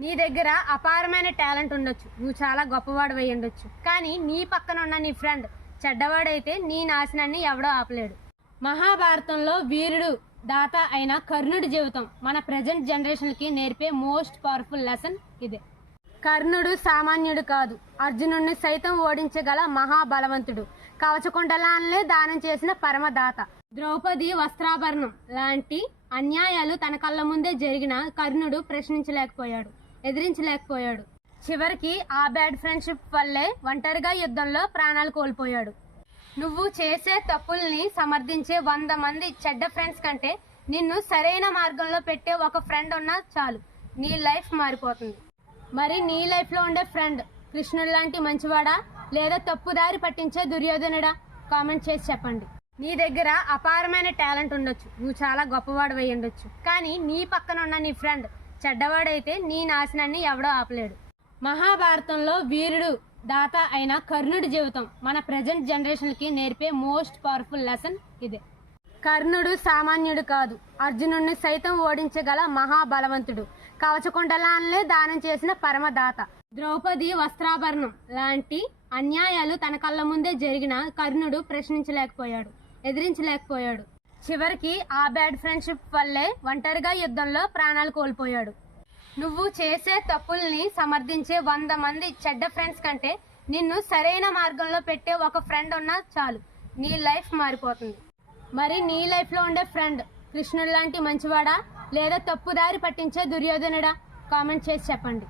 నీ దగ్గర అపారమైన టాలెంట్ ఉండొచ్చు, నువ్వు చాలా గొప్పవాడు అయి ఉండొచ్చు. కానీ నీ పక్కన ఉన్న నీ ఫ్రెండ్ చెడ్డవాడైతే నీ నాశనాన్ని ఎవడో ఆపలేడు. మహాభారతంలో వీరుడు దాత అయిన కర్ణుడి జీవితం మన ప్రజెంట్ జనరేషన్ కి నేర్పే మోస్ట్ పవర్ఫుల్ లెసన్ ఇదే. కర్ణుడు సామాన్యుడు కాదు, అర్జునుడిని సైతం ఓడించగల మహాబలవంతుడు, కవచకుండలాన్లే దానం చేసిన పరమదాత. ద్రౌపది వస్త్రాభరణం లాంటి అన్యాయాలు తన కళ్ళ ముందే జరిగిన కర్ణుడు ప్రశ్నించలేకపోయాడు, ఎదిరించలేకపోయాడు. చివరికి ఆ బ్యాడ్ ఫ్రెండ్షిప్ వల్లే ఒంటరిగా యుద్ధంలో ప్రాణాలు కోల్పోయాడు. నువ్వు చేసే తప్పుల్ని సమర్థించే 100 మంది చెడ్డ ఫ్రెండ్స్ కంటే నిన్ను సరైన మార్గంలో పెట్టే ఒక ఫ్రెండ్ ఉన్నా చాలు, నీ లైఫ్ మారిపోతుంది. మరి నీ లైఫ్ లో ఉండే ఫ్రెండ్ కృష్ణుడు లాంటి మంచివాడా లేదా తప్పుదారి పట్టించే దుర్యోధనుడా? కామెంట్ చేసి చెప్పండి. నీ దగ్గర అపారమైన టాలెంట్ ఉండొచ్చు, నువ్వు చాలా గొప్పవాడు అయి ఉండొచ్చు. కానీ నీ పక్కన ఉన్న నీ ఫ్రెండ్ చెడ్డవాడైతే నీ నాశనాన్ని ఎవడో ఆపలేడు. మహాభారతంలో వీరుడు దాత అయిన కర్ణుడి జీవితం మన ప్రజెంట్ జనరేషన్ కి నేర్పే మోస్ట్ పవర్ఫుల్ లెసన్ ఇదే. కర్ణుడు సామాన్యుడు కాదు, అర్జునుడిని సైతం ఓడించగల మహాబలవంతుడు, కవచకుండలాన్లే దానం చేసిన పరమదాత. ద్రౌపది వస్త్రాభరణం లాంటి అన్యాయాలు తన కళ్ళ ముందే జరిగిన కర్ణుడు ప్రశ్నించలేకపోయాడు, ఎదిరించలేకపోయాడు. చివరికి ఆ బ్యాడ్ ఫ్రెండ్షిప్ వల్లే ఒంటరిగా యుద్ధంలో ప్రాణాలు కోల్పోయాడు. నువ్వు చేసే తప్పుల్ని సమర్థించే 100 మంది చెడ్డ ఫ్రెండ్స్ కంటే నిన్ను సరైన మార్గంలో పెట్టే ఒక ఫ్రెండ్ ఉన్నా చాలు, నీ లైఫ్ మారిపోతుంది. మరి నీ లైఫ్ లో ఉండే ఫ్రెండ్ కృష్ణుడు లాంటి మంచివాడా లేదా తప్పుదారి పట్టించే దుర్యోధనుడా? కామెంట్ చేసి చెప్పండి.